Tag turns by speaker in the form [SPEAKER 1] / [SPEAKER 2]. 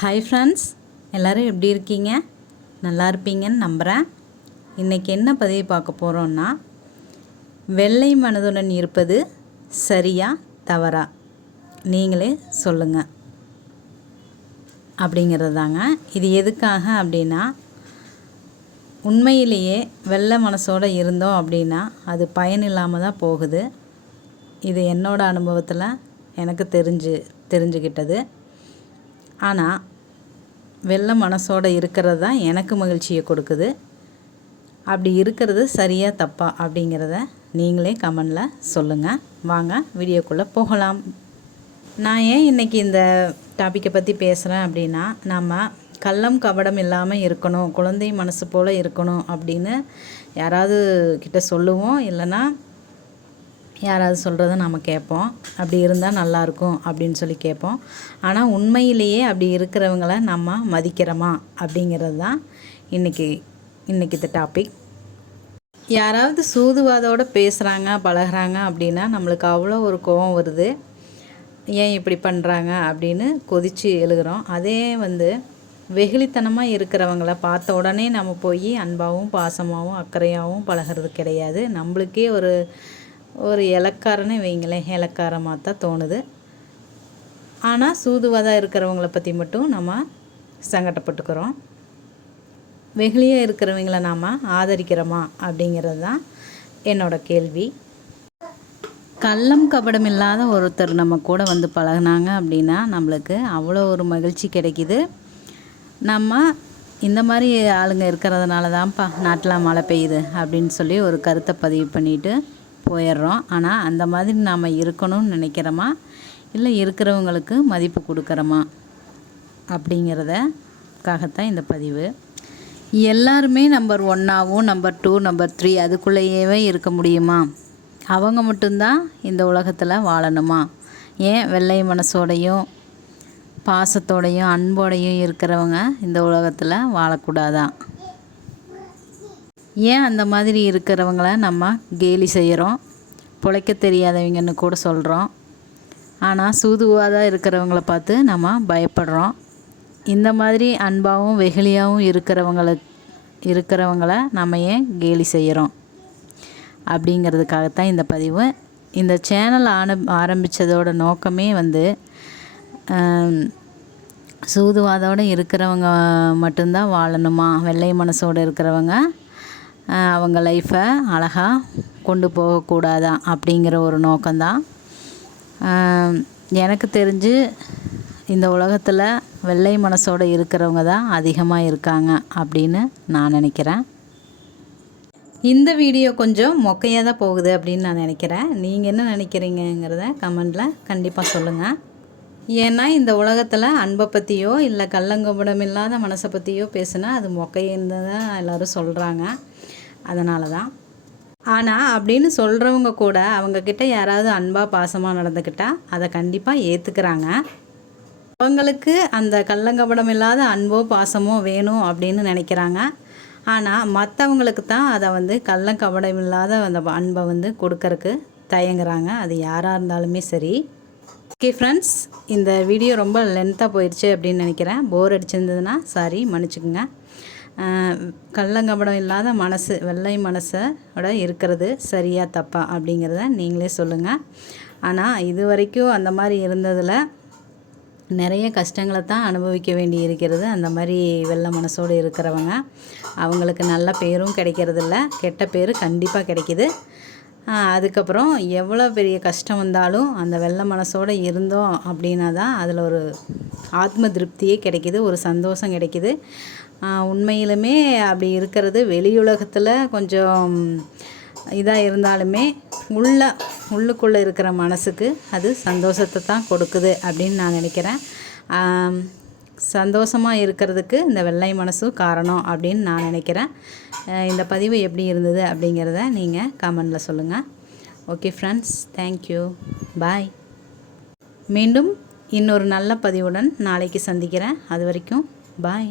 [SPEAKER 1] Hi friends எல்லோரும் எப்படி இருக்கீங்க? நல்லா இருப்பீங்கன்னு நம்புகிறேன் இன்றைக்கி என்ன பதிவு பார்க்க போகிறோன்னா வெள்ளை மனதுடன் இருப்பது சரியா தவறா? நீங்களே சொல்லுங்கள் அப்படிங்கிறது தாங்க இது எதுக்காக அப்படின்னா உண்மையிலேயே வெள்ளை மனசோடு இருந்தோம் அப்படின்னா அது பயன் இல்லாமல் தான் போகுது. இது என்னோடய அனுபவத்தில் எனக்கு தெரிஞ்சு தெரிஞ்சுக்கிட்டது ஆனால் வெள்ளை மனசோடு இருக்கிறது தான் எனக்கு மகிழ்ச்சியை கொடுக்குது. அப்படி இருக்கிறது சரியாக தப்பா அப்படிங்கிறத நீங்களே கமெண்டில் சொல்லுங்கள் வாங்க வீடியோக்குள்ளே போகலாம். நான் ஏன் இன்றைக்கி இந்த டாப்பிக்கை பற்றி பேசுகிறேன் அப்படின்னா நம்ம கள்ளம் கபடம் இல்லாமல் இருக்கணும் குழந்தை மனசு போல் இருக்கணும் அப்படின்னு யாராவது கிட்ட சொல்லுவோம். இல்லைன்னா யாராவது சொல்கிறத நம்ம கேட்போம். அப்படி இருந்தால் நல்லாயிருக்கும் அப்படின்னு சொல்லி கேட்போம். ஆனால் உண்மையிலேயே அப்படி இருக்கிறவங்கள நம்ம மதிக்கிறோமா அப்படிங்கிறது தான் இன்றைக்கி இன்றைக்கி இந்த டாபிக் யாராவது சூதுவாதோடு பேசுகிறாங்க பழகிறாங்க அப்படின்னா நம்மளுக்கு அவ்வளோ ஒரு கோபம் வருது. ஏன் இப்படி பண்ணுறாங்க அப்படின்னு கொதித்து எழுகிறோம். அதே வந்து வெகுளித்தனமாக இருக்கிறவங்கள பார்த்த உடனே நம்ம போய் அன்பாகவும் பாசமாகவும் அக்கறையாகவும் பழகிறது கிடையாது. நம்மளுக்கே ஒரு ஒரு இலக்காரனே வைங்களேன். இலக்காரமாக தான் தோணுது. ஆனால் சூதுவாதாக இருக்கிறவங்கள பற்றி மட்டும் நம்ம சங்கடப்பட்டுக்கிறோம். வெகுளியாக இருக்கிறவங்கள நாம் ஆதரிக்கிறோமா அப்படிங்கிறது தான் என்னோடய கேள்வி. கள்ளம் கபடம் இல்லாத ஒருத்தர் நம்ம கூட வந்து பழகினாங்க அப்படின்னா நம்மளுக்கு அவ்வளோ ஒரு மகிழ்ச்சி கிடைக்கிது. நம்ம இந்த மாதிரி ஆளுங்க இருக்கிறதுனால தான்ப்பா நாட்டில் மழை பெய்யுது அப்படின்னு சொல்லி ஒரு கருத்தை பதிவு பண்ணிவிட்டு போயிடுறோம். ஆனால் அந்த மாதிரி நாம் இருக்கணும்னு நினைக்கிறோமா? இல்லை இருக்கிறவங்களுக்கு மதிப்பு கொடுக்குறோமா? அப்படிங்கிறதக்காகத்தான் இந்த பதிவு. எல்லாருமே நம்பர் ஒன்னாகவும் நம்பர் டூ நம்பர் த்ரீ அதுக்குள்ளேயே இருக்க முடியுமா? அவங்க மட்டும்தான் இந்த உலகத்தில் வாழணுமா? ஏன் வெள்ளை மனசோடையும் பாசத்தோடையும் அன்போடையும் இருக்கிறவங்க இந்த உலகத்தில் வாழக்கூடாதா? ஏன் அந்த மாதிரி இருக்கிறவங்கள நம்ம கேலி செய்கிறோம் பிழைக்க தெரியாதவங்கன்னு கூட சொல்கிறோம் ஆனால் சூதுவாதாக இருக்கிறவங்கள பார்த்து நம்ம பயப்படுறோம். இந்த மாதிரி அன்பாகவும் வெகுளியாகவும் இருக்கிறவங்களுக்கு இருக்கிறவங்கள நம்ம ஏன் கேலி செய்கிறோம் அப்படிங்கிறதுக்காகத்தான் இந்த பதிவு. இந்த சேனல் ஆன ஆரம்பித்ததோட நோக்கமே வந்து சூதுவாதோடு இருக்கிறவங்க மட்டும்தான் வாழணுமா? வெள்ளை மனசோடு இருக்கிறவங்க அவங்க லைஃப்பை அழகாக கொண்டு போகக்கூடாதா அப்படிங்கிற ஒரு நோக்கம்தான். எனக்கு தெரிஞ்சு இந்த உலகத்தில் வெள்ளை மனசோடு இருக்கிறவங்க தான் அதிகமாக இருக்காங்க அப்படின்னு நான் நினைக்கிறேன். இந்த வீடியோ கொஞ்சம் மொக்கையாக தான் போகுது அப்படின்னு நான் நினைக்கிறேன். நீங்கள் என்ன நினைக்கிறீங்கிறத கமெண்டில் கண்டிப்பாக சொல்லுங்கள் ஏன்னா இந்த உலகத்தில் அன்பை பற்றியோ இல்லை கள்ளங்கபடம் இல்லாத மனசை பற்றியோ பேசுனா அது மொக்கைன்னு தான் எல்லோரும் சொல்கிறாங்க அதனால தான் ஆனால் அப்படின்னு சொல்கிறவங்க கூட அவங்கக்கிட்ட யாராவது அன்பாக பாசமாக நடந்துக்கிட்டால் அதை கண்டிப்பாக ஏற்றுக்கிறாங்க அவங்களுக்கு அந்த கள்ளங்கபடம் இல்லாத அன்போ பாசமோ வேணும் அப்படின்னு நினைக்கிறாங்க. ஆனால் மற்றவங்களுக்கு தான் அதை வந்து கள்ளங்கபடம் இல்லாத அந்த அன்பை வந்து கொடுக்கறக்கு தயங்குறாங்க. அது யாராக இருந்தாலுமே சரி. ஓகே ஃப்ரெண்ட்ஸ் இந்த வீடியோ ரொம்ப லென்த்தாக போயிடுச்சு அப்படின்னு நினைக்கிறேன். போர் அடிச்சிருந்ததுன்னா சாரி மன்னிச்சுக்குங்க. கள்ளங்கபடம் இல்லாத மனசு வெள்ளை மனசோட இருக்கிறது சரியா தப்பா அப்படிங்கிறத நீங்களே சொல்லுங்கள் ஆனால் இது வரைக்கும் அந்த மாதிரி இருந்ததில் நிறைய கஷ்டங்களை தான் அனுபவிக்க வேண்டி இருக்கிறது. அந்த மாதிரி வெள்ள மனசோடு இருக்கிறவங்க அவங்களுக்கு நல்ல பேரும் கிடைக்கிறதில்ல கெட்ட பேர் கண்டிப்பாக கிடைக்கிது. அதுக்கப்புறம் எவ்வளோ பெரிய கஷ்டம் வந்தாலும் அந்த வெள்ள மனசோடு இருந்தோம் அப்படின்னா தான் அதில் ஒரு ஆத்ம திருப்தியே கிடைக்கிது ஒரு சந்தோஷம் கிடைக்கிது. உண்மையிலுமே அப்படி இருக்கிறது வெளியுலகத்தில் கொஞ்சம் இதாக இருந்தாலுமே உள்ள உள்ளுக்குள்ளே இருக்கிற மனசுக்கு அது சந்தோஷத்தை தான் கொடுக்குது அப்படின்னு நான் நினைக்கிறேன். சந்தோஷமாக இருக்கிறதுக்கு இந்த வெள்ளை மனசும் காரணம் அப்படின்னு நான் நினைக்கிறேன். இந்த பதிவு எப்படி இருந்தது அப்படிங்கிறத நீங்கள் கமெண்டில் சொல்லுங்கள் ஓகே ஃப்ரெண்ட்ஸ் தேங்க்யூ பாய் மீண்டும் இன்னொரு நல்ல பதிவுடன் நாளைக்கு சந்திக்கிறேன். அது வரைக்கும் பாய்